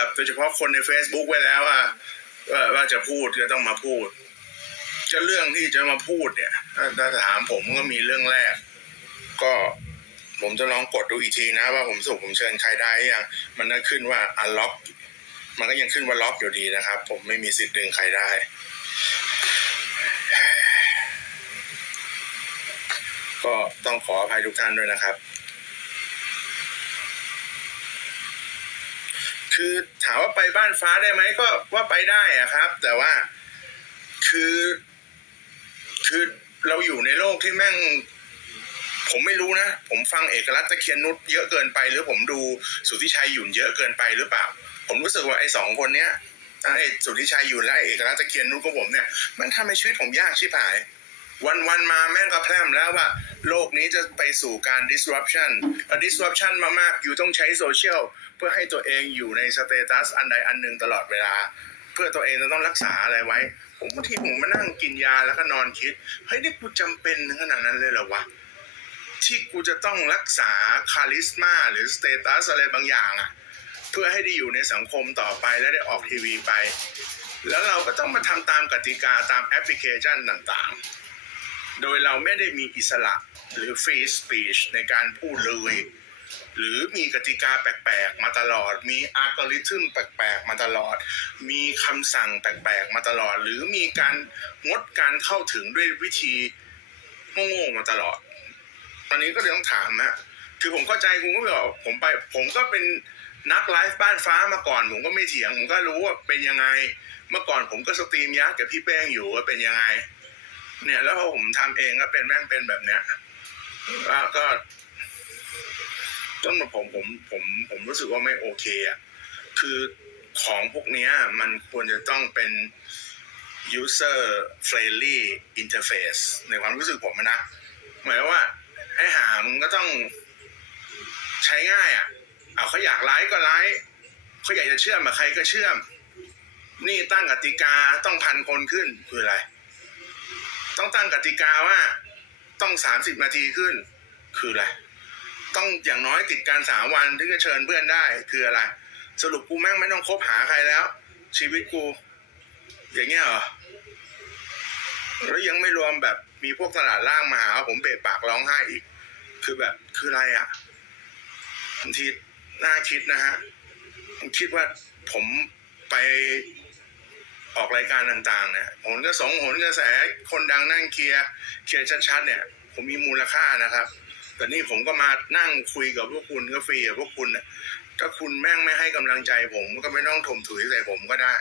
กับโดยเฉพาะคนใน Facebook ไว้แล้วว่าว่าจะพูดก็ต้องมาพูด จะเรื่องที่จะมาพูดเนี่ย ถ้าถามผมก็มีเรื่องแรก ก็ผมจะลองกดดูอีกทีนะ ว่าผมสุผมเชิญใครได้ยังมันน่าขึ้นว่า unlock มันก็ยังขึ้นว่าล็อกอยู่ดีนะครับ ผมไม่มีสิทธิ์ดึงใครได้ ก็ต้องขออภัยทุกท่านด้วยนะครับ คือถามว่าไปบ้านฟ้าได้ไหมก็ว่าไปได้อะครับ แต่ว่าคือคือเราอยู่ในโลกที่แม่ง ผมไม่รู้นะ ผมฟังเอกลักษณ์ตะเคียนนุชเยอะเกินไป หรือผมดูสุทธิชัยหยุ่นเยอะเกินไปหรือเปล่า ผมรู้สึกว่าไอ้สองคนเนี้ยไอ้สุทธิชัยหยุ่นและไอ้เอกลักษณ์ตะเคียนนุชของผมเนี่ย มันทำให้ชีวิตผมยากชิบหาย วันวันมาแม่งก็แพร่มแล้วว่า โลกนี้จะไปสู่การ disruption และ disruption มากๆอยู่ต้องใช้โซเชียลเพื่อให้ตัวเองอยู่ในสเตตัสอันใดอันหนึ่งตลอดเวลา เพื่อตัวเองจะต้องรักษาอะไรไว้ ผมบางทีผมมานั่งกินยาแล้วก็นอนคิดเฮ้ยนี่กูจำเป็นขนาดนั้นเลยเหรอวะที่กูจะต้องรักษาคาลิสมาหรือสเตตัสอะไรบางอย่างอะเพื่อให้ได้อยู่ในสังคมต่อไปและได้ออกทีวีไป แล้วเราก็ต้องมาทำตามกติกาตามแอปพลิเคชันต่างๆ โดยเราไม่ได้มีอิสระหรือ free speech ในการพูดเลย หรือมีกติกาแปลกๆ มาตลอด มีอัลกอริทึมแปลกๆ มาตลอด มีคำสั่งแปลกๆ มาตลอด หรือมีการงดการเข้าถึงด้วยวิธีโง่ๆมาตลอด ตอนนี้ก็เลยต้องถามฮะคือผมเข้าใจคุณก็บอกผมไป ผมก็เป็นนักไลฟ์บ้านฟ้ามาก่อน ผมก็ไม่เถียง ผมก็รู้ว่าเป็นยังไง เมื่อก่อนผมก็สตรีมยักษ์กับพี่แป้งอยู่ว่าเป็นยังไง เนี่ยแล้วพอผมทำเองก็เป็นแม่งเป็นแบบเนี้ยแล้วก็ต้นผมผมผมผมรู้สึกว่าไม่โอเคอะคือของพวกเนี้ยมันควรจะต้องเป็น user friendly interface ในความรู้สึกผมนะ หมายว่าให้หามึงก็ต้องใช้ง่ายอะ เอาเขาอยากไลฟ์ก็ไลฟ์เขาอยากจะเชื่อมกับใครก็เชื่อม นี่ตั้งกติกาต้องพันคนขึ้นคืออะไร ต้องตั้งกติกาว่า ต้องสามสิบนาทีขึ้น คืออะไรต้องอย่างน้อยติดการสามวันถึงจะเชิญเพื่อนได้คืออะไร สรุปกูแม่งไม่ต้องคบหาใครแล้ว ชีวิตกู อย่างเงี้ยเหรอแล้วยังไม่รวมแบบมีพวกตลาดล่างมาหาผมเบะปากร้องไห้อีก คือแบบคืออะไรอะบางทีน่าคิดนะฮะผมคิดว่าผมไป ออกรายการต่างๆเนี่ยโหนกระสงโหนกระแสคนดังนั่งเคลียร์เคลียร์ชัดๆเนี่ยผมมีมูลค่านะครับ แต่นี่ผมก็มานั่งคุยกับพวกคุณก็ฟรีกับพวกคุณน่ะถ้าคุณแม่งไม่ให้กำลังใจผมก็ไม่ต้องถมถุยใส่ผมก็ได้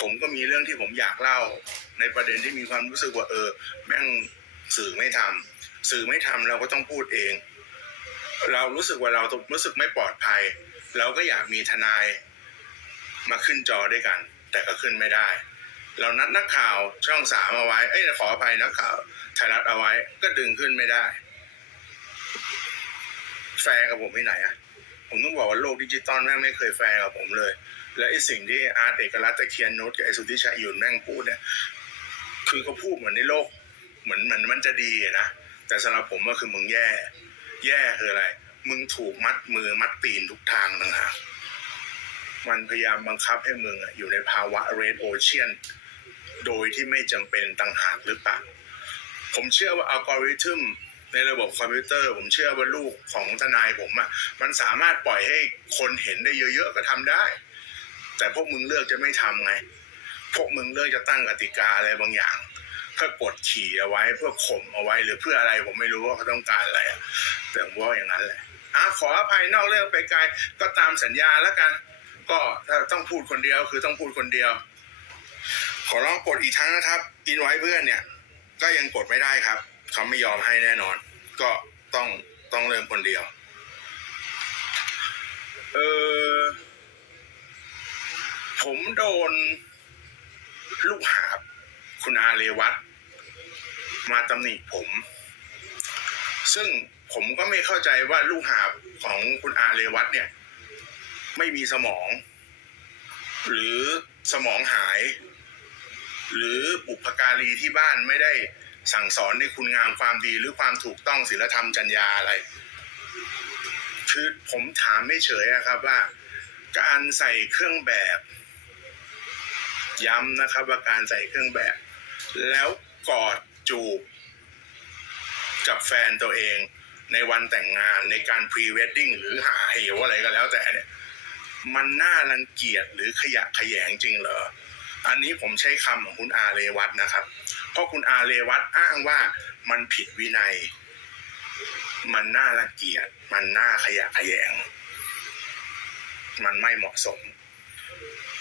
ผมก็มีเรื่องที่ผมอยากเล่า ในประเด็นที่มีความรู้สึกว่าเออ แม่งสื่อไม่ทำสื่อไม่ทำเราก็ต้องพูดเอง เรารู้สึกว่าเรารู้สึกไม่ปลอดภัย เราก็อยากมีทนายมาขึ้นจอด้วยกัน แต่ก็ขึ้นไม่ได้ เรานัดนักข่าวช่องสามเอาไว้ เอ้ยขออภัยนักข่าวไทยรัฐเอาไว้ ก็ดึงขึ้นไม่ได้ แฟร์กับผมที่ไหนอะผมต้องบอกว่าโลกดิจิตอลแม่งไม่เคยแฟร์กับผมเลย และไอ้สิ่งที่อาร์ตเอกลักษณ์ตะเคียนนุชกับไอ้สุทธิชัยยุ่นแม่งพูดเนี่ย คือเขาพูดเหมือนในโลก เหมือนมือนมันจะดีนะ แต่สำหรับผมก็คือมึงแย่ แย่คืออะไร มึงถูกมัดมือมัดตีนทุกทางต่างหาก มันพยายามบังคับให้มึงอยู่ในภาวะเรดโอเชียนโดยที่ไม่จำเป็นต่างหากหรือเปล่า ผมเชื่อว่าอัลกอริทึมในระบบคอมพิวเตอร์ ผมเชื่อว่าลูกของทนายผมอะ่ะมันสามารถปล่อยให้คนเห็นได้เยอะๆก็ทำได้ แต่พวกมึงเลือกจะไม่ทำไง พวกมึงเลือกจะตั้งกติกาอะไรบางอย่างเพื่อกดขี่เอาไว้เพื่อข่มเอาไว้หรือเพื่ออะไรผมไม่รู้ว่าเขาต้องการอะไรอะแต่ว่าอย่างนั้นแหละอะขออภัยนอกเรื่องไปไกลก็ตามสัญญาแล้วกัน ก็ถ้าต้องพูดคนเดียวคือต้องพูดคนเดียว ขอร้องกดอีกครั้งนะครับ อินไว้เพื่อนเนี่ย ก็ยังกดไม่ได้ครับเขาไม่ยอมให้แน่นอน ก็ต้องต้องเริ่มคนเดียว เออผมโดนลูกหาบคุณอาเรวัตมาตำหนิผม ซึ่งผมก็ไม่เข้าใจว่าลูกหาบของคุณอาเรวัตเนี่ย ไม่มีสมอง หรือสมองหาย หรือบุพการีที่บ้านไม่ได้สั่งสอนในคุณงามความดีหรือความถูกต้องศีลธรรมจรรยาอะไร คือผมถามไม่เฉยอะครับว่า การใส่เครื่องแบบ ย้ำนะครับว่าการใส่เครื่องแบบ แล้วกอดจูบกับแฟนตัวเองในวันแต่งงานในการพรีเวดดิ้งหรือหาเหวอะไรก็แล้วแต่เนี่ย มันน่ารังเกียจหรือขยะขยงจริงเหรอ อันนี้ผมใช้คำของคุณอาเรวัตนะครับ เพราะคุณอาเรวัตอ้างว่ามันผิดวินัย มันน่ารังเกียจ มันน่าขยะขยง มันไม่เหมาะสม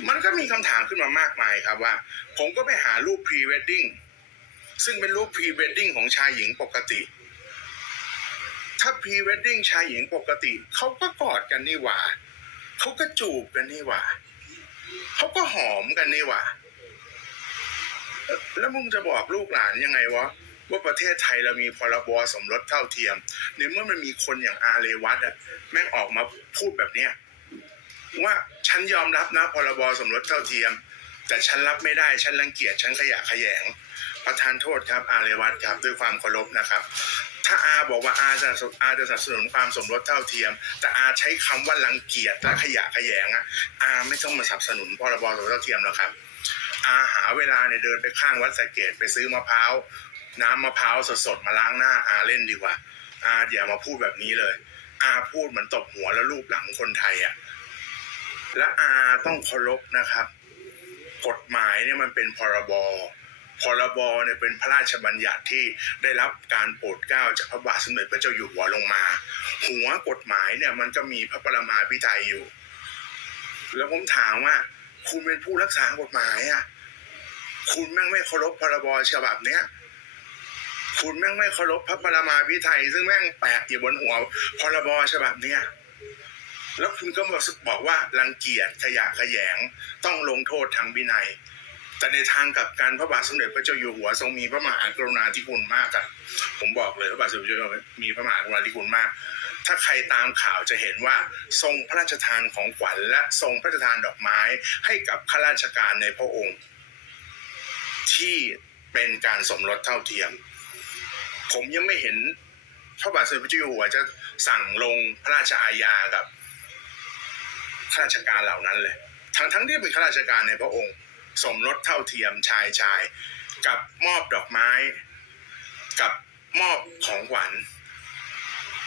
มันก็มีคำถามขึ้นมามากมายครับว่า ผมก็ไปหารูปพรีเวดดิ้งซึ่งเป็นรูปพรีเวดดิ้งของชายหญิงปกติถ้าพรีเวดดิ้งชายหญิงปกติ เขาก็กอดกันนี่หว่า เขาก็จูบกันนี่หว่าเขาก็หอมกันนี่หว่าแล้วมึงจะบอกลูกหลานยังไงวะว่าประเทศไทยเรามีพรบสมรสเท่าเทียมในเมื่อมันมีคนอย่างอาเรวัตอะแม่งออกมาพูดแบบเนี้ยว่าฉันยอมรับนะพรบสมรสเท่าเทียม แต่ฉันรับไม่ได้ฉันรังเกียจฉันขยะแขยง ประธานโทษครับอาเรวัตครับด้วยความเคารพนะครับ ถ้าอาบอกว่าอาจะอาจะสนับสนุนความสมรสเท่าเทียม แต่อาใช้คำว่ารังเกียจและขยะแขยงอะอาไม่ต้องมาสนับสนุนพรบสมรสเท่าเทียมแล้วครับ อาหาเวลาเนี่ยเดินไปข้างวัดสะเกดไปซื้อมะพร้าวน้ำมะพร้าวสดๆมาล้างหน้าอาเล่นดีกว่าอาอย่ามาพูดแบบนี้เลย อาพูดเหมือนตบหัวแล้วรูปหลังคนไทยอะและอาต้องเคารพนะครับ กฎหมายเนี่ยมันเป็นพรบพรบเนี่ยเป็นพระราชบัญญัติที่ได้รับการโปรดเกล้าจากพระบาทสมเด็จพระเจ้าอยู่หัวลงมา หัวกฎหมายเนี่ยมันก็มีพระประมาพิไทยอยู่ แล้วผมถามว่า คุณเป็นผู้รักษากฎหมายอะคุณแม่งไม่เคารพพรบฉบับเนี้ยคุณแม่งไม่เคารพพระประมาพิไทยซึ่งแม่งแปะอยู่บนหัวพรบฉบับเนี้ย แล้วคุณก็มาบอกว่ารังเกียจขยะแขยงต้องลงโทษทางวินัย แต่ในทางกับการพระบาทสมเด็จพระเจ้าอยู่หัวทรงมีพระมหากรุณาธิคุณมากอะผมบอกเลยพระบาทสมเด็จพระเจ้าอยู่หัวมีพระมหากรุณาธิคุณมาก ถ้าใครตามข่าวจะเห็นว่าทรงพระราชทานของขวัญและทรงพระราชทานดอกไม้ให้กับข้าราชการในพระองค์ ที่เป็นการสมรสเท่าเทียม ผมยังไม่เห็นพระบาทสมเด็จพระเจ้าอยู่หัวจะสั่งลงพระราชอาญากับ ข้าราชการเหล่านั้นเลย ทั้งทั้งที่เป็นข้าราชการในพระองค์ สมรสเท่าเทียมชายชาย กับมอบดอกไม้ กับมอบของขวัญ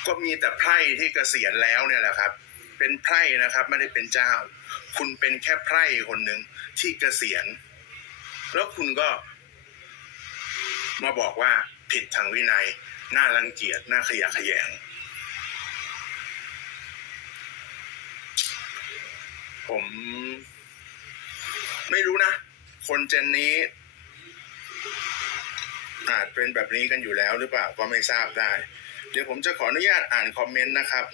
ก็มีแต่ไพร่ที่เกษียณแล้วเนี่ยแหละครับ เป็นไพร่นะครับไม่ได้เป็นเจ้า คุณเป็นแค่ไพร่คนหนึ่งที่เกษียณ แล้วคุณก็ มาบอกว่าผิดทางวินัยน่ารังเกียจน่าขยะแขยง ผม ไม่รู้นะ คนเจนนี้ อาจเป็นแบบนี้กันอยู่แล้วหรือเปล่าก็ไม่ทราบได้ เดี๋ยวผมจะขออนุญาตอ่านคอมเมนต์นะครับ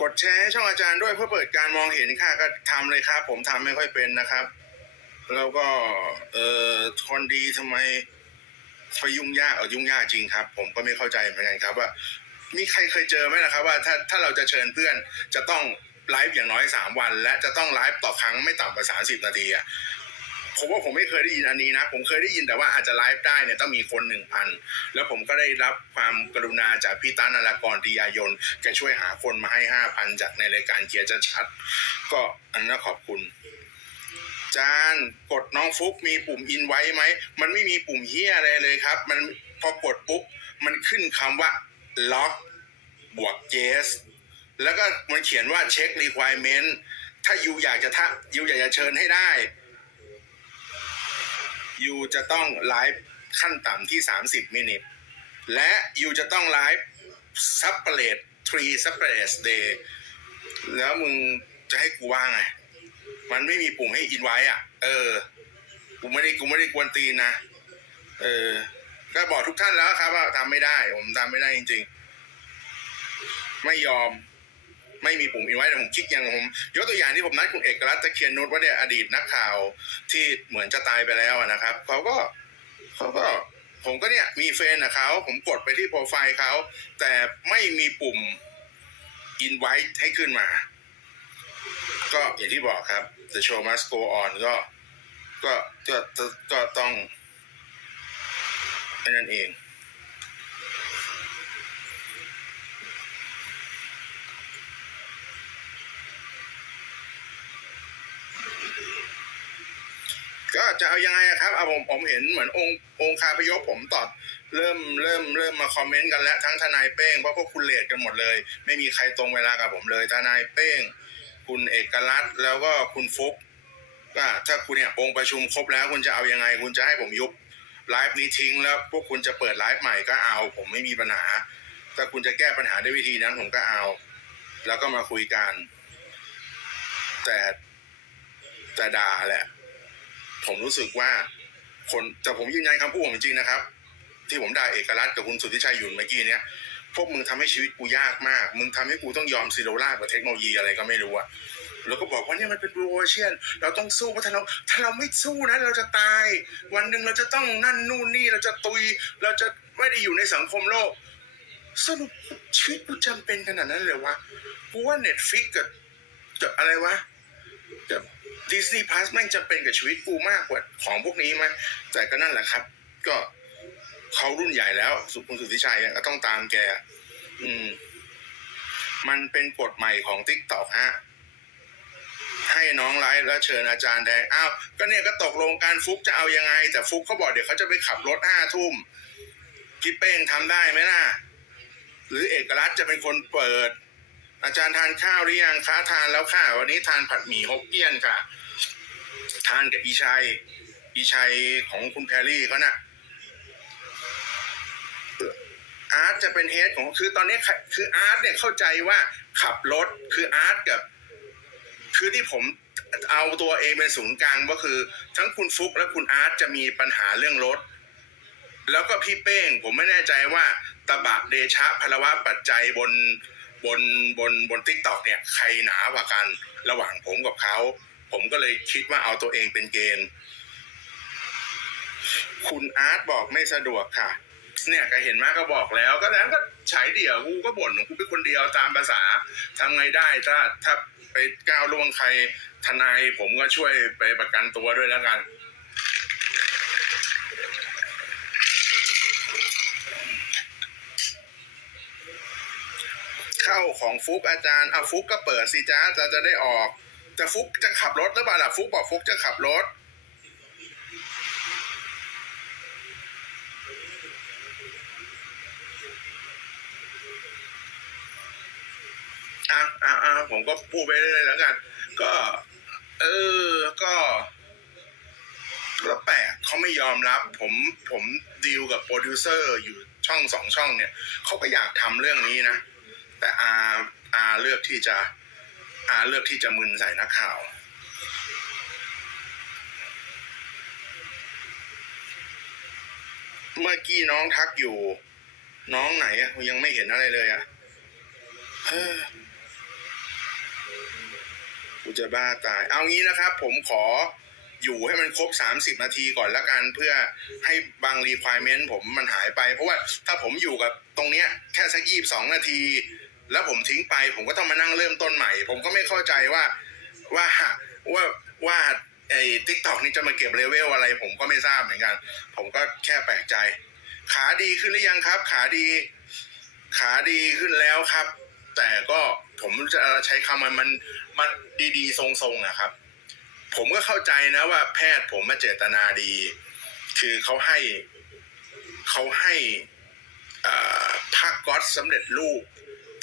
กดแชร์ให้ช่องอาจารย์ด้วยเพื่อเปิดการมองเห็นค่ะก็ทำเลยครับ ผมทำไม่ค่อยเป็นนะครับ แล้วก็ เอ่อคนดีทำไมไปยุ่งยากเออยุ่งยากจริงครับ ผมก็ไม่เข้าใจเหมือนกันครับว่ามีใครเคยเจอไหมนะครับ ว่าถ้าถ้าเราจะเชิญเพื่อนจะต้อง ไลฟ์อย่างน้อยสามวัน และจะต้องไลฟ์ต่อครั้งไม่ต่ำกว่าสามสิบนาทีอะผมว่าผมไม่เคยได้ยินอันนี้นะ ผมเคยได้ยินแต่ว่าอาจจะไลฟ์ได้เนี่ยต้องมีคนหนึ่งพันแล้วผมก็ได้รับความกรุณาจากพี่ตั้นนารากรติยายนแกช่วยหาคนมาให้ห้าพันจากในรายการเกียร์จะชัด ก็อันนั้นขอบคุณ จานกดน้องฟุกมีปุ่มอินไว้ไหม มันไม่มีปุ่มเฮียอะไรเลยครับ มันพอกดปุ๊บมันขึ้นคำว่าล็อกบวกเจส แล้วก็มันเขียนว่าเช็ค requirement ถ้ายูอยากจะถ้ายูอยากจะเชิญให้ได้ยูจะต้องไลฟ์ขั้นต่ำที่ 30 มินิทและยูจะต้องไลฟ์ separate three separate day แล้วมึงจะให้กูว่าไง มันไม่มีปุ่มให้อินไว้อะ เออ กูไม่ได้กูไม่ได้กวนตีนนะ เออ ก็บอกทุกท่านแล้วครับว่าทำไม่ได้ ผมทำไม่ได้จริง ๆ ไม่ยอม ไม่มีปุ่มอินไว้แต่ผมคลิกอย่างผมยกตัวอย่างที่ผมนัดคุณเอกรัตน์ตะเคียนนุชว่าเนี่ยอดีตนักข่าวที่เหมือนจะตายไปแล้วอะนะครับเขาก็เขาก็ผมก็เนี่ยมีเฟนกับเขาผมกดไปที่โปรไฟล์เขาแต่ไม่มีปุ่มอินไว้ให้ขึ้นมา ก็อย่างที่บอกครับ the show must go on ก็ก็ก็ก็ก็ต้องนั้นเอง ก็จะเอายังไงครับเอาผมผมเห็นเหมือนองค์องค์คาพยพผมตอบเริ่มเริ่มเริ่มมาคอมเมนต์กันแล้วทั้งทนายเป้งเพราะพวกคุณเลทกันหมดเลย ไม่มีใครตรงเวลากับผมเลย ทนายเป้ง คุณเอกลักษณ์แล้วก็คุณฟุกว่าถ้าคุณเนี่ยองค์ประชุมครบแล้วคุณจะเอายังไง คุณจะให้ผมยุบไลฟ์นี้ทิ้งแล้วพวกคุณจะเปิดไลฟ์ใหม่ก็เอา ผมไม่มีปัญหาถ้าคุณจะแก้ปัญหาด้วยวิธีนั้นผมก็เอา แล้วก็มาคุยกัน แต่แต่ด่าแหละ ผมรู้สึกว่าคนแต่ผมยืนยันคำพูดผมจริงนะครับ ที่ผมด่าเอกลักษณ์กับคุณสุทธิชัยหยุ่นเมื่อกี้เนี้ยพวกมึงทำให้ชีวิตกูยากมาก มึงทำให้กูต้องยอมซีโรล่ากับเทคโนโลยีอะไรก็ไม่รู้อะแล้วก็บอกว่าเนี่ยมันเป็นรูเวอร์เชียน เราต้องสู้เพราะถ้าเราถ้าเราไม่สู้นะเราจะตาย วันหนึ่งเราจะต้องนั่นนู่นนี่เราจะตุย เราจะไม่ได้อยู่ในสังคมโลกสรุปชีวิตกูจำเป็นขนาดนั้นเลยวะกูว่าเน็ตฟิกกับกับอะไรวะกับ ดิสนีย์พลาสแม่งจำเป็นกับชีวิตกูมากกว่าของพวกนี้ไหมแต่ก็นั่นแหละครับ ก็เขารุ่นใหญ่แล้ว สุคุณสุทธิชัยก็ต้องตามแก อืม มันเป็นกฎใหม่ของทิกตอกฮะให้น้องไลฟ์แล้วเชิญอาจารย์แดง อ้าว ก็เนี่ยก็ตกลงการฟุกจะเอายังไง แต่ฟุกเขาบอกเดี๋ยวเขาจะไปขับรถห้าทุ่มพี่เป้งทำได้ไหมล่ะ หรือเอกลักษณ์จะเป็นคนเปิด อาจารย์ทานข้าวหรือยังคะทานแล้วค่ะ วันนี้ทานผัดหมี่ฮกเกี้ยนค่ะ ทานกับอีชัย อีชัยของคุณแพรรี่เขาน่ะอาร์ตจะเป็นเฮดของคือตอนนี้คืออาร์ตเนี่ยเข้าใจว่าขับรถคืออาร์ตกับ คือที่ผมเอาตัวเองเป็นศูนย์กลางก็คือ ทั้งคุณฟุกและคุณอาร์ตจะมีปัญหาเรื่องรถ แล้วก็พี่เป้งผมไม่แน่ใจว่าตบะเดชะพลวะปัจจัยบน บนบนบนทิกตอกเนี่ยใครหนากว่ากันระหว่างผมกับเขา ผมก็เลยคิดว่าเอาตัวเองเป็นเกณฑ์คุณอาร์ตบอกไม่สะดวกค่ะ เนี่ยก็เห็นมากก็บอกแล้ว ก็แล้วก็ฉายเดี่ยวกูก็บ่นของกูเป็นคนเดียวตามภาษาทำไงได้ถ้าถ้าไปก้าวล่วงใครทนายผมก็ช่วยไปประกันตัวด้วยแล้วกัน เข้าของฟุกอาจารย์อะฟุกก็เปิดสิจ้าจะจะได้ออกแต่ฟุกจะขับรถหรือเปล่าล่ะฟุกบอกฟุกจะขับรถ อะอะอะผมก็พูดไปเรื่อยๆแล้วกัน ก็ เออ ก็ก็แปลกเขาไม่ยอมรับ ผมผมดีลกับโปรดิวเซอร์อยู่ช่องสองช่องเนี่ยเขาก็อยากทำเรื่องนี้นะ แต่อาอาเลือกที่จะอาเลือกที่จะมึนใส่นักข่าว เมื่อกี้น้องทักอยู่ น้องไหนอะยังไม่เห็นอะไรเลยอะเฮ้อกูจะบ้าตาย เอางี้นะครับ ผมขออยู่ให้มันครบ 30 นาทีก่อนละกันเพื่อให้บาง requirement ผมมันหายไป เพราะว่าถ้าผมอยู่กับตรงเนี้ย แค่สักยี่สองนาที แล้วผมทิ้งไป ผมก็ต้องมานั่งเริ่มต้นใหม่ ผมก็ไม่เข้าใจว่าว่าว่าว่าไอ้ทิกตอกนี่จะมาเก็บเลเวลอะไร ผมก็ไม่ทราบเหมือนกัน ผมก็แค่แปลกใจ ขาดีขึ้นหรือยังครับ ขาดี ขาดีขึ้นแล้วครับ แต่ก็ผมจะใช้คำมันมันมันดีๆ ทรงๆอะครับ ผมก็เข้าใจนะว่าแพทย์ผมมาเจตนาดี คือเขาให้เขาให้ผ้าก๊อตสำเร็จรูป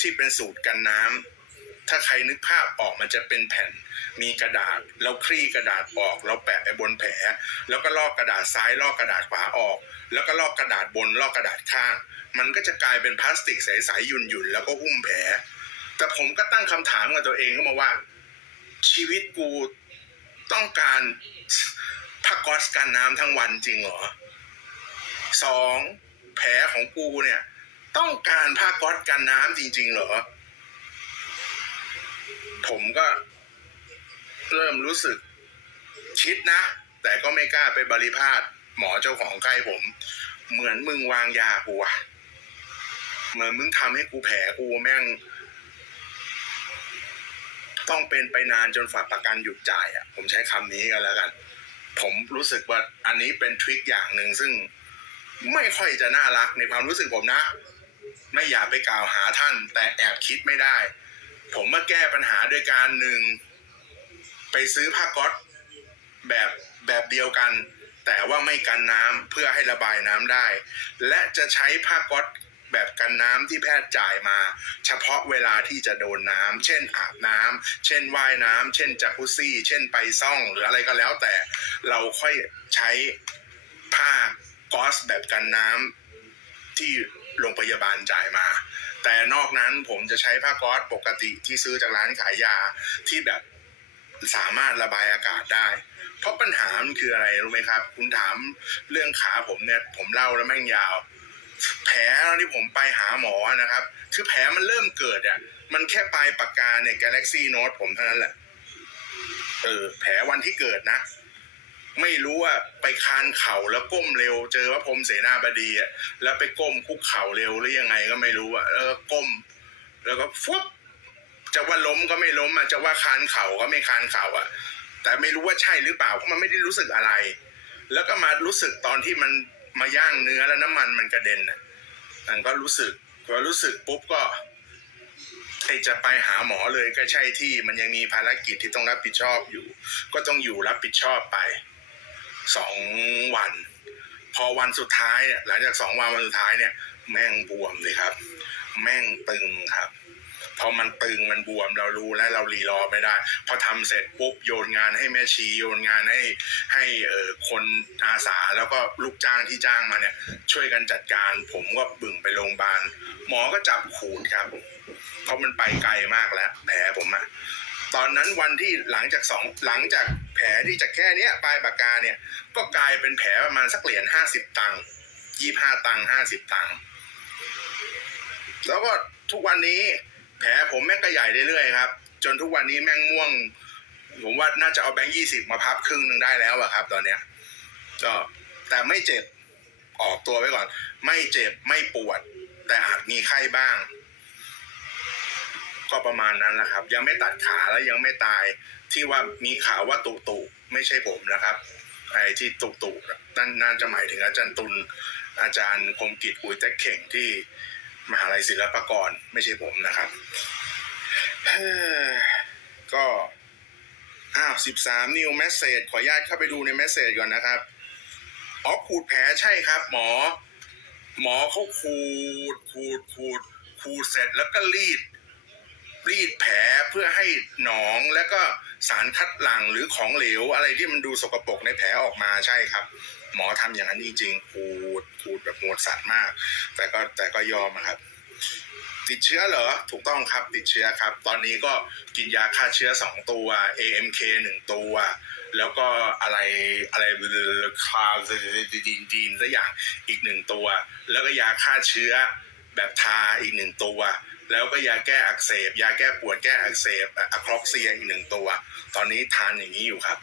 ที่เป็นสูตรกันน้ำถ้าใครนึกภาพออกมันจะเป็นแผ่นมีกระดาษแล้วคลี่กระดาษออกแล้วแปะไปบนแผล แล้วก็ลอกกระดาษซ้ายลอกกระดาษขวาออก แล้วก็ลอกกระดาษบนลอกกระดาษข้าง มันก็จะกลายเป็นพลาสติกใสๆหยุ่นๆแล้วก็หุ้มแผล แต่ผมก็ตั้งคำถามกับตัวเองขึ้นมาว่า ชีวิตกูต้องการผ้าก๊อซกันน้ำทั้งวันจริงเหรอสองแผลของกูเนี่ย ต้องการผ้าก๊อซกันน้ำจริง ๆ เหรอ ผมก็เริ่มรู้สึกคิดนะ แต่ก็ไม่กล้าไปบริพาทหมอเจ้าของใกล้ผม เหมือนมึงวางยากูอะเหมือนมึงทำให้กูแผลกูแม่ง ต้องเป็นไปนานจนฝากประกันหยุดจ่ายอะผมใช้คำนี้กันแล้วกัน ผมรู้สึกว่าอันนี้เป็นทริคอย่างหนึ่งซึ่งไม่ค่อยจะน่ารักในความรู้สึกผมนะ ไม่อยากไปกล่าวหาท่าน แต่แอบคิดไม่ได้ ผมมาแก้ปัญหาด้วยการหนึ่งไปซื้อผ้าก๊อตแบบแบบเดียวกัน แต่ว่าไม่กันน้ำเพื่อให้ระบายน้ำได้ และจะใช้ผ้าก๊อตแบบกันน้ำที่แพทย์จ่ายมา เฉพาะเวลาที่จะโดนน้ำเช่นอาบน้ำเช่นว่ายน้ำเช่นจักรุซี่ เช่นไปซ่องหรืออะไรก็แล้วแต่เราค่อยใช้ผ้าก๊อซแบบกันน้ำที่ โรงพยาบาลจ่ายมา แต่นอกนั้นผมจะใช้ผ้าก๊อซปกติที่ซื้อจากร้านขายยาที่แบบสามารถระบายอากาศได้ เพราะปัญหามันคืออะไรรู้ไหมครับ คุณถามเรื่องขาผมเนี่ย ผมเล่าแล้วแม่งยาว แผลที่ผมไปหาหมอนะครับ คือแผลมันเริ่มเกิดอะ มันแค่ปลายปากกาเนี่ย Galaxy Note ผมเท่านั้นแหละ เออ แผลวันที่เกิดนะ ไม่รู้ว่าไปคานเข่าแล้วก้มเร็ว เจอว่าพรมเสนาบดีอะแล้วไปก้มคุกเข่าเร็วหรือยังไงก็ไม่รู้อะแล้วก็ก้ม แล้วก็ฟุบจะว่าล้มก็ไม่ล้มอะจะว่าคานเข่าก็ไม่คานเข่าอะ แต่ไม่รู้ว่าใช่หรือเปล่าเพราะมันไม่ได้รู้สึกอะไร แล้วก็มารู้สึกตอนที่มันมาย่างเนื้อแล้วน้ำมันมันกระเด็นน่ะมันก็รู้สึกพอรู้สึกปุ๊บก็ไอจะไปหาหมอเลยก็ใช่ที่มันยังมีภารกิจที่ต้องรับผิดชอบอยู่ ก็ต้องอยู่รับผิดชอบไป สองวัน พอวันสุดท้ายเนี่ยหลังจากสองวันวันสุดท้ายเนี่ย แม่งบวมเลยครับ แม่งตึงครับพอมันตึงมันบวมเรารู้แล้วเรารีรอไม่ได้ พอทำเสร็จปุ๊บโยนงานให้แม่ชีโยนงานให้ให้เออคนอาสาแล้วก็ลูกจ้างที่จ้างมาเนี่ย ช่วยกันจัดการ ผมก็บึ่งไปโรงพยาบาลหมอก็จับขูดครับเพราะมันไปไกลมากแล้วแผลผมอะ ตอนนั้นวันที่หลังจากสองหลังจากแผลที่จากแค่เนี้ยปลายปากกาเนี่ย ก็กลายเป็นแผลประมาณสักเหรียญห้าสิบตังค์ยี่ห้าตังค์ห้าสิบตังค์แล้วก็ทุกวันนี้แผลผมแม่งก็ใหญ่เรื่อยๆครับ จนทุกวันนี้แม่งม่วง ผมว่าน่าจะเอาแบงค์ยี่สิบมาพับครึ่งหนึ่งได้แล้วอะครับ ตอนเนี้ยก็แต่ไม่เจ็บออกตัวไว้ก่อน ไม่เจ็บไม่ปวด แต่อาจมีไข้บ้าง ก็ประมาณนั้นแหละครับ ยังไม่ตัดขาแล้วยังไม่ตายที่ว่ามีข่าวว่าตุตุไม่ใช่ผมนะครับไอ้ที่ตุตุนั่นน่าจะหมายถึงอาจารย์ตุลอาจารย์คมกิจอุยเต็กเข่งที่มหาลัยศิลปากรไม่ใช่ผมนะครับก็อ้าวสิบสามนิวเมสเซจขออนุญาตเข้าไปดูในเมสเซจก่อนนะครับอ๋อขูดแผลใช่ครับ หมอ หมอเขาขูดขูดขูดขูดเสร็จแล้วก็รีด รีดแผลเพื่อให้หนองแล้วก็สารคัดหลั่งหรือของเหลว อะไรที่มันดูสกปรกในแผลออกมาใช่ครับ หมอทำอย่างนั้นจริงๆขูดขูดแบบโหดสัตว์มาก แต่ก็แต่ก็ยอมครับ ติดเชื้อเหรอถูกต้องครับติดเชื้อครับ ตอนนี้ก็กินยาฆ่าเชื้อสองตัว AMK หนึ่งตัว แล้วก็อะไรอะไรคาดีนดีนสักอย่างอีกหนึ่งตัว แล้วก็ยาฆ่าเชื้อแบบทาอีกหนึ่งตัว แล้วก็ยาแก้อักเสบ ยาแก้ปวดแก้อักเสบอะคลอกเซียอีกหนึ่งตัว ตอนนี้ทานอย่างนี้อยู่ครับ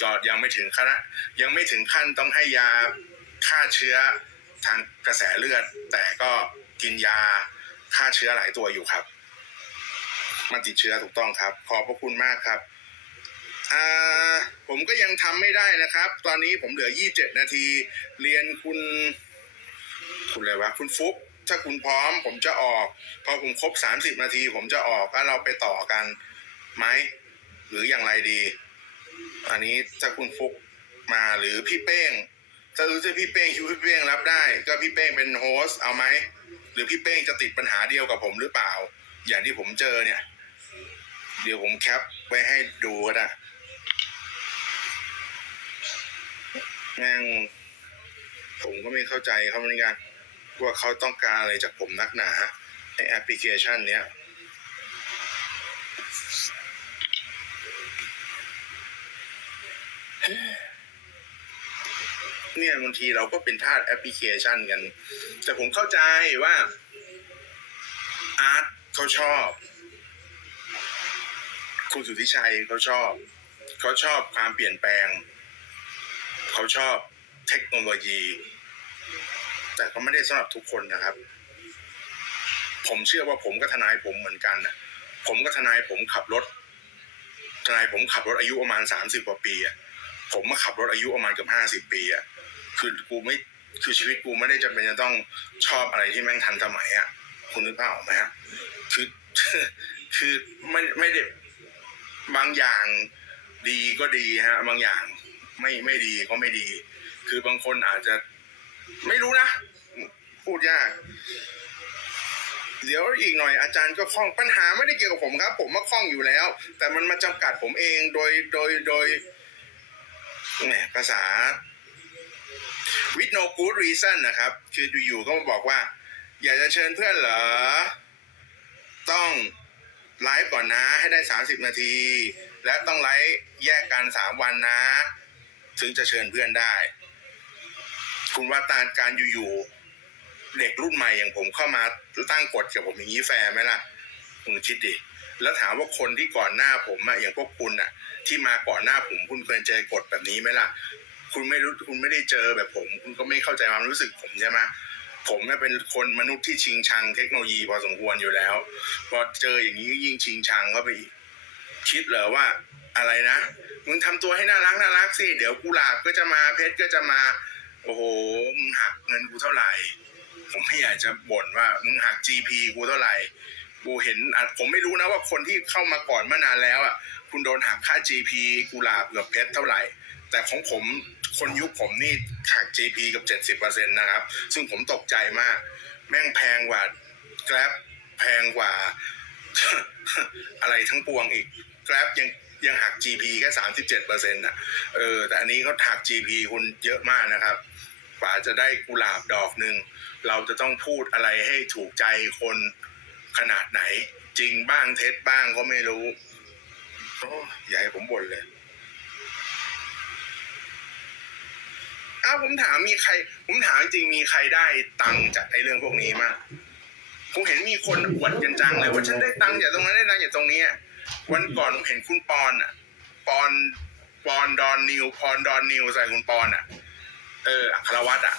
ก็ยังไม่ถึงขั้นยังไม่ถึงขั้นต้องให้ยาฆ่าเชื้อทางกระแสเลือด แต่ก็กินยาฆ่าเชื้อหลายตัวอยู่ครับ มันติดเชื้อถูกต้องครับ ขอบพระคุณมากครับอ่าผมก็ยังทำไม่ได้นะครับ ตอนนี้ผมเหลือ 27 นาที เรียนคุณ คุณอะไรวะ คุณฟุ๊ก ถ้าคุณพร้อม ผมจะออกพอผมครบ30นาที ผมจะออกแล้วเราไปต่อกันไหมหรืออย่างไรดี อันนี้ถ้าคุณฟุกมาหรือพี่เป้ง ถ้ารู้จะพี่เป้งคิวพี่เป้งรับได้ ก็พี่เป้งเป็นโฮสเอาไหมหรือพี่เป้งจะติดปัญหาเดียวกับผมหรือเปล่า อย่างที่ผมเจอเนี่ย เดี๋ยวผมแคปไว้ให้ดูก็ได้แม่งผมก็ไม่เข้าใจเขาเหมือนกัน ว่าเขาต้องการอะไรจากผมนักหนาไอแอปพลิเคชันเนี้ยเนี่ยบางทีเราก็เป็นทาสแอปพลิเคชันกัน แต่ผมเข้าใจว่าอาร์ตเขาชอบ คุณสุทธิชัยเขาชอบ เขาชอบความเปลี่ยนแปลง เขาชอบเทคโนโลยี แต่ก็ไม่ได้สำหรับทุกคนนะครับ ผมเชื่อว่าผมกับทนายผมเหมือนกันนะผมกับทนายผมขับรถ ทนายผมขับรถอายุประมาณสามสิบกว่าปีอะผมมาขับรถอายุประมาณเกือบห้าสิบปีอะคือกูไม่คือชีวิตกูไม่ได้จำเป็นจะต้องชอบอะไรที่แม่งทันสมัยอะคุณนึกภาพออกไหมฮะคือคือไม่ไม่ได้บางอย่างดีก็ดีฮะ บางอย่างไม่ไม่ดีก็ไม่ดี คือบางคนอาจจะไม่รู้นะ พูดยาก เดี๋ยวอีกหน่อยอาจารย์ก็คล่องปัญหาไม่ได้เกี่ยวกับผมครับ ผมมาคล่องอยู่แล้ว แต่มันมาจำกัดผมเองโดยโดยโดยแหมภาษา with no good reason นะครับ คืออยู่ๆก็มาบอกว่า อยากจะเชิญเพื่อนเหรอ ต้องไลฟ์ก่อนนะให้ได้ 30 นาที และต้องไลฟ์แยกกัน 3 วันนะ ถึงจะเชิญเพื่อนได้ คุณว่าตาการอยู่ๆ เด็กรุ่นใหม่อย่างผมเข้ามาตั้งกฎกับผมอย่างนี้แฟร์ไหมล่ะคุณคิดดิแล้วถามว่าคนที่ก่อนหน้าผมอะอย่างพวกคุณอะที่มาก่อนหน้าผมคุณเคยเจอกฎแบบนี้ไหมล่ะ คุณไม่รู้คุณไม่ได้เจอแบบผม คุณก็ไม่เข้าใจความรู้สึกผมใช่ไหมผมเนี่ยเป็นคนมนุษย์ที่ชิงชังเทคโนโลยีพอสมควรอยู่แล้วพอเจออย่างนี้ก็ยิ่งชิงชังเข้าไปอีกคิดเหรอว่าอะไรนะมึงทำตัวให้น่ารักน่ารักสิเดี๋ยวกุหลาบก็จะมาเพชรก็จะมา โอ้โหมึงหักเงินกูเท่าไหร่ ผมไม่อยากจะบ่นว่ามึงหัก GP กูเท่าไหร่กูเห็นอะผมไม่รู้นะว่าคนที่เข้ามาก่อนเมื่อนานแล้วอะคุณโดนหักค่า GP กุหลาบกับเพชรเท่าไหร่ แต่ของผมคนยุคผมนี่หัก GP กับ 70%นะครับ ซึ่งผมตกใจมาก แม่งแพงกว่า Grab แพงกว่า อะไรทั้งปวงอีก Grab ยังยังหัก GP แค่ 37%น่ะเออแต่อันนี้เขาหัก GP คุณเยอะมากนะครับ กว่าจะได้กุหลาบดอกหนึ่งเราจะต้องพูดอะไรให้ถูกใจคนขนาดไหน จริงบ้างเท็จบ้างก็ไม่รู้โอ้อย่าให้ผมบ่นเลยอ้าวผมถามมีใคร ผมถามจริงมีใครได้ตังค์จากไอ้เรื่องพวกนี้มากผมเห็นมีคนอวดกันจังเลยว่าฉันได้ตังค์จากตรงนั้นได้ตังค์จากตรงนี้วันก่อนผมเห็นคุณปอนอะ ปอนปอนดอนนิวพรดอนนิวใส่คุณปอนอะ เอออัครวัตรอะ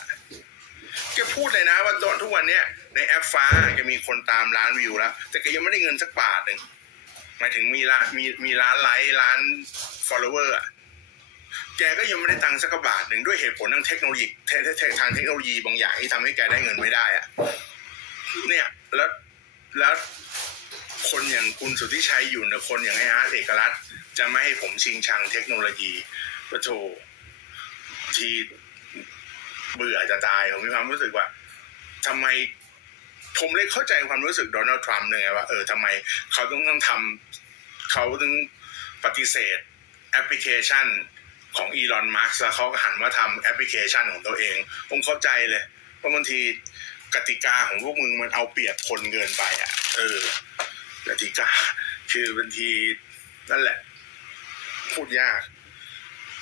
แกพูดเลยนะว่าตอนทุกวันเนี้ยในแอปฟ้าแกมีคนตามล้านวิวแล้ว แต่แกยังไม่ได้เงินสักบาทหนึ่งหมายถึงมีร้านมีมีร้านไลค์ร้าน follower อะแกก็ยังไม่ได้ตังค์สักบาทหนึ่งด้วยเหตุผลทางเทคโนโลยีเทเทเททางเทคโนโลยีบางอย่างที่ทำให้แกได้เงินไม่ได้อะเนี่ยแล้วแล้วคนอย่างคุณสุทธิชัยอยู่นะคนอย่างไอ้อาร์ตเอกรัตจะไม่ให้ผมชิงชังเทคโนโลยีประโถที่ เบื่อจะตายผมมีความรู้สึกว่าทำไมผมเลยเข้าใจความรู้สึกโดนัลด์ทรัมป์เลยไงว่าเออทำไมเขาต้องต้องทำเขาต้องปฏิเสธแอปพลิเคชันของอีลอนมาร์กแล้วเขาก็หันมาทำแอปพลิเคชันของตัวเอง ผมเข้าใจเลยเพราะบางทีกติกาของพวกมึงมันเอาเปรียบคนเกินไปอะ เออกติกาคือบางทีนั่นแหละ พูดยาก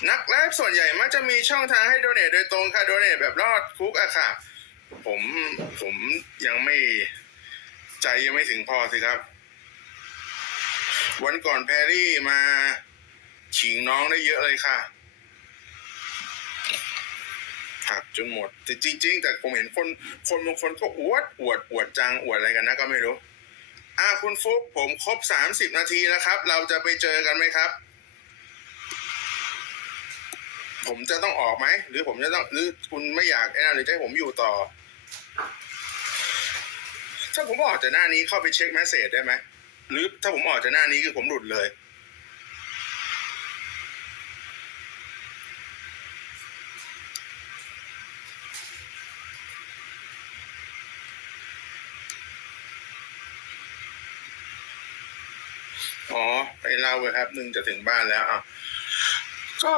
นักไลฟ์ส่วนใหญ่มักจะมีช่องทางให้โดเนทโดยตรงค่ะโดเนทแบบรอดคุกอะค่ะ ผมผมยังไม่ใจยังไม่ถึงพอสิครับ วันก่อนแพรรี่มาขิงน้องได้เยอะเลยค่ะหักจนหมด แต่จริง ๆ แต่ผมเห็นคนคนบางคนก็อวดอวดอวดจังอวดอะไรกันนะก็ไม่รู้อ่าคุณฟุกผมครบสามสิบนาทีแล้วครับ เราจะไปเจอกันไหมครับ ผมจะต้องออกไหมหรือผมจะต้องหรือคุณไม่อยากไอ้นั่นหรือจะให้ผมอยู่ต่อ ถ้าผมออกจากหน้านี้เข้าไปเช็คแมสเซจได้ไหมหรือถ้าผมออกจากหน้านี้คือผมหลุดเลยอ๋อไปเล่าเลยครับหนึ่งจะถึงบ้านแล้วอะก็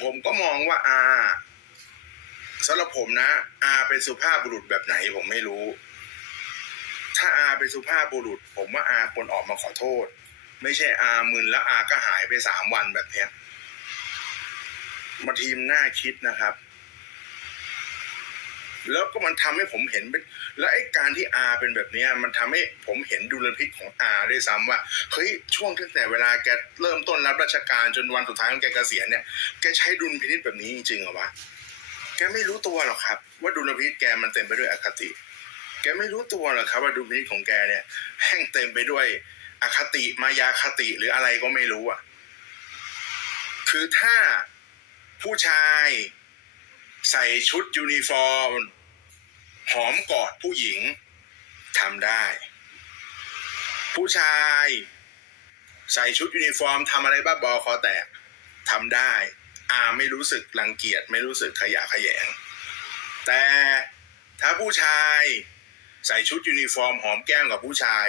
ผมก็มองว่าอาสำหรับผมนะ อาเป็นสุภาพบุรุษแบบไหนผมไม่รู้ ถ้าอาเป็นสุภาพบุรุษ ผมว่าอาควรออกมาขอโทษ ไม่ใช่อามึนแล้วอาก็หายไปสามวันแบบเนี้ยมาทีมน่าคิดนะครับ แล้วก็มันทำให้ผมเห็นเป็น และไอ้การที่อาเป็นแบบนี้มันทำให้ผมเห็นดุลพิษของอาด้วยซ้ำว่าเฮ้ยช่วงตั้งแต่เวลาแกเริ่มต้นรับราชการจนวันสุดท้ายของแกเกษียณเนี่ยแกใช้ดุลพินิษแบบนี้จริงๆเหรอวะแกไม่รู้ตัวหรอกครับ ว่าดุลพินิษแกมันเต็มไปด้วยอคติ แกไม่รู้ตัวหรอกครับ ว่าดุลพินิษของแกเนี่ยแห้งเต็มไปด้วยอคติมายาคติหรืออะไรก็ไม่รู้อะคือถ้าผู้ชาย ใส่ชุดยูนิฟอร์ม หอมกอดผู้หญิงทำได้ ผู้ชาย ใส่ชุดยูนิฟอร์มทำอะไรบ้าบอคอแตกทำได้ อาไม่รู้สึกรังเกียจไม่รู้สึกขยะขยง แต่ถ้าผู้ชายใส่ชุดยูนิฟอร์มหอมแก้มกับผู้ชาย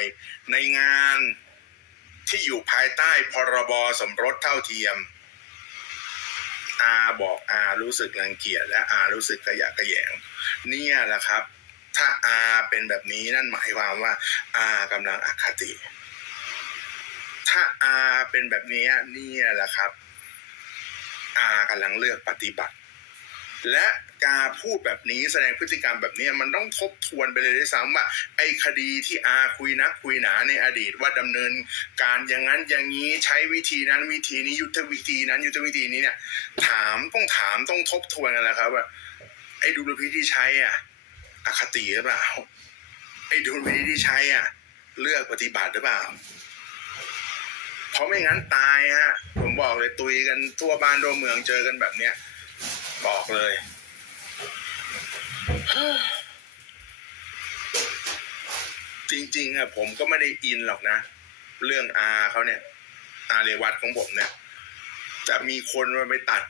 ในงานที่อยู่ภายใต้พรบสมรสเท่าเทียม อาบอกอารู้สึกรังเกียจและอารู้สึกกระยะแยง เนี่ยแหละครับ ถ้าอาเป็นแบบนี้นั่นหมายความว่า อากำลังอคติ ถ้าอาเป็นแบบนี้เนี่ยแหละครับ อากำลังเลือกปฏิบัติ และการพูดแบบนี้แสดงพฤติกรรมแบบนี้มันต้องทบทวนไปเลยด้วยซ้ำว่าไอ้คดีที่อาคุยนักคุยหนาในอดีตว่าดำเนินการอย่างนั้นอย่างนี้ใช้วิธีนั้นวิธีนี้ยุทธวิธีนั้นยุทธวิธีนี้เนี่ยถามต้องถามต้องทบทวนกันแหละครับว่าไอ้ดุลพินิจที่ใช้อะอคติหรือเปล่าไอ้ดุลพินิจที่ใช้อะเลือกปฏิบัติหรือเปล่าเพราะไม่งั้นตายฮะผมบอกเลยตุยกันทั่วบ้านทั่วเมืองเจอกันแบบเนี้ย บอกเลยจริง ๆอะผมก็ไม่ได้อินหรอกนะ เรื่องอาเขาเนี่ย อาเรวัตของผมเนี่ย จะมีคนมาไปตัด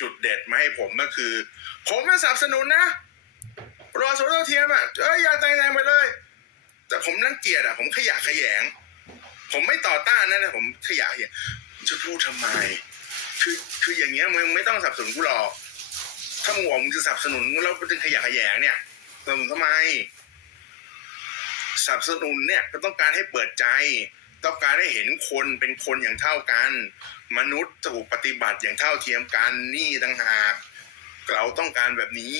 จุดเด็ดมาให้ผมก็คือ ผมมาสนับสนุนนะรอโซเทียมอะเอ้ยอย่าแต่งแรงไปเลย แต่ผมรังเกียจอะ ผมขยะแขยง ผมไม่ต่อต้านนะนะผมขยะแขยงจะพูดทำไม คือคืออย่างเงี้ยมึงไม่ต้องสนับสนุนกูหรอกถ้ามึงบอกมึงจะสนับสนุนแล้วเป็นขยะขยงเนี่ยสนับสนุนทำไมสนับสนุนเนี่ยก็ต้องการให้เปิดใจ ต้องการให้เห็นคนเป็นคนอย่างเท่ากัน มนุษย์ถูกปฏิบัติอย่างเท่าเทียมกันนี่ต่างหากเราต้องการแบบนี้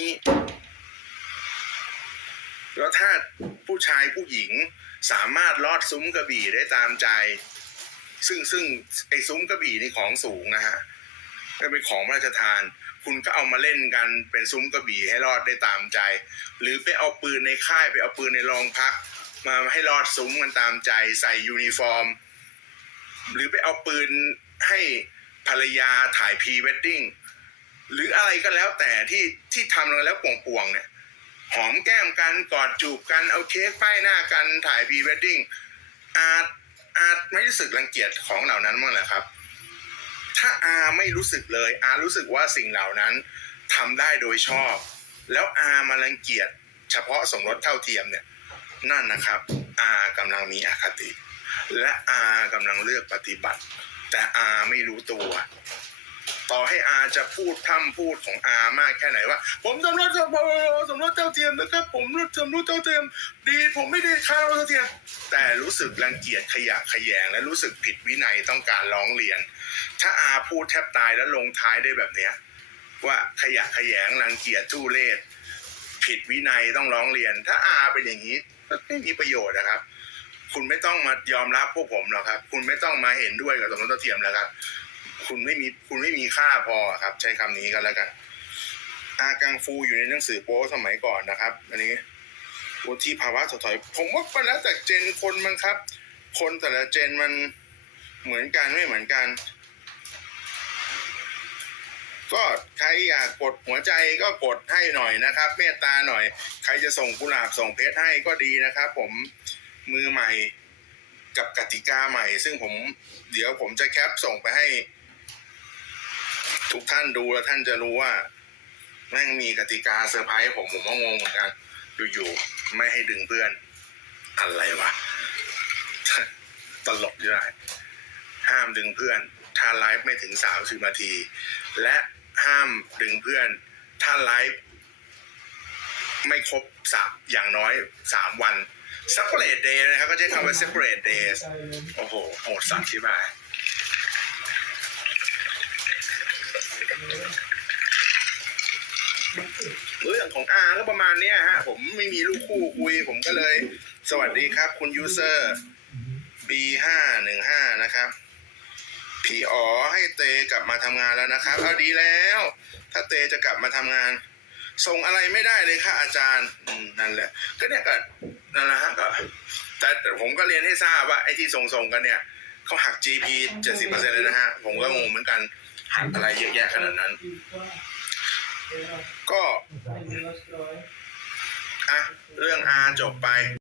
แล้วถ้าผู้ชายผู้หญิงสามารถลอดซุ้มกระบี่ได้ตามใจ ซึ่งซึ่งไอ้ซุ้มกระบี่นี่ของสูงนะฮะ ก็เป็นของพระราชทาน คุณก็เอามาเล่นกันเป็นซุ้มกระบี่ให้รอดได้ตามใจ หรือไปเอาปืนในค่ายไปเอาปืนในโรงพัก มาให้รอดซุ้มกันตามใจ ใส่ยูนิฟอร์ม หรือไปเอาปืนให้ภรรยาถ่ายพรีเวดดิ้งหรืออะไรก็แล้วแต่ที่ที่ทำลงแล้วป่วงๆเนี่ยหอมแก้มกันกอดจูบกันเอาเค้กป้ายหน้ากันถ่ายพรีเวดดิ้งอาจอาจไม่รู้สึกรังเกียจของเหล่านั้นมั้งเหรอครับ ถ้าอาไม่รู้สึกเลย อารู้สึกว่าสิ่งเหล่านั้นทำได้โดยชอบ แล้วอามารังเกียจเฉพาะสมรสเท่าเทียมเนี่ยนั่นนะครับ อากำลังมีอคติ และอากำลังเลือกปฏิบัติ แต่อาไม่รู้ตัว ต่อให้อาจะพูดพร่ำพูดของอามากแค่ไหนว่า ผมสมรสสมรสสมรสเท่าเทียมนะครับผมรสสมรสเท่าเทียม ดีผมไม่ได้ค้าเท่าเทียม แต่รู้สึกรังเกียจขยะขยงและรู้สึกผิดวินัยต้องการร้องเรียน ถ้าอาพูดแทบตายแล้วลงท้ายได้แบบเนี้ยว่าขยะขยงรังเกียจทุเรศผิดวินัยต้องร้องเรียน ถ้าอาเป็นอย่างนี้ไม่มีประโยชน์นะครับ คุณไม่ต้องมายอมรับพวกผมหรอกครับ คุณไม่ต้องมาเห็นด้วยกับสมรสเท่าเทียมแล้วครับ คุณไม่มีคุณไม่มีค่าพอครับ ใช้คำนี้กันแล้วกัน อากังฟูอยู่ในหนังสือโป๊สมัยก่อนนะครับ อันนี้วุฒิภาวะถดถอย ผมว่ามันแล้วแต่เจนคนมั้งครับ คนแต่ละเจนมันเหมือนกันไม่เหมือนกัน ก็ใครอยากกดหัวใจก็กดให้หน่อยนะครับ เมตตาหน่อย ใครจะส่งกุหลาบส่งเพชรให้ก็ดีนะครับ ผมมือใหม่กับกติกาใหม่ ซึ่งผมเดี๋ยวผมจะแคปส่งไปให้ ทุกท่านดูแล้วท่านจะรู้ว่าแม่งมีกติกาเซอร์ไพรส์ผมผมก็งงเหมือนกันอยู่ๆไม่ให้ดึงเพื่อนอะไรวะตลกอยู่ได้ห้ามดึงเพื่อน ถ้าไลฟ์ไม่ถึงสามสิบนาที และห้ามดึงเพื่อน ถ้าไลฟ์ไม่ครบสามอย่างน้อยสามวัน separate day นะครับ ก็ใช้คำว่า separate days โอ้โหโหดสัตว์ที่บ้า รื่องของอาก็ประมาณเนี้ยฮะผมไม่มีลูกคู่คุย ผมก็เลย สวัสดีครับ คุณยูเซอร์ B ห้าหนึ่งห้านะครับพี่อ๋อให้เตกลับมาทำงานแล้วนะครับเอาดีแล้ว ถ้าเตจะกลับมาทำงาน ส่งอะไรไม่ได้เลยค่ะอาจารย์นั่นแหละ ก็เนี่ยก็นั่นแหละฮะก็แต่ผมก็เรียนให้ทราบว่าไอ้ที่ส่งส่งกันเนี่ยเขาหัก GP เจ็ดสิบเปอร์เซ็นต์เลยนะฮะ ผมก็งงเหมือนกันหักอะไรเยอะแยะขนาดนั้น ก็ อะ เรื่องอาจบไป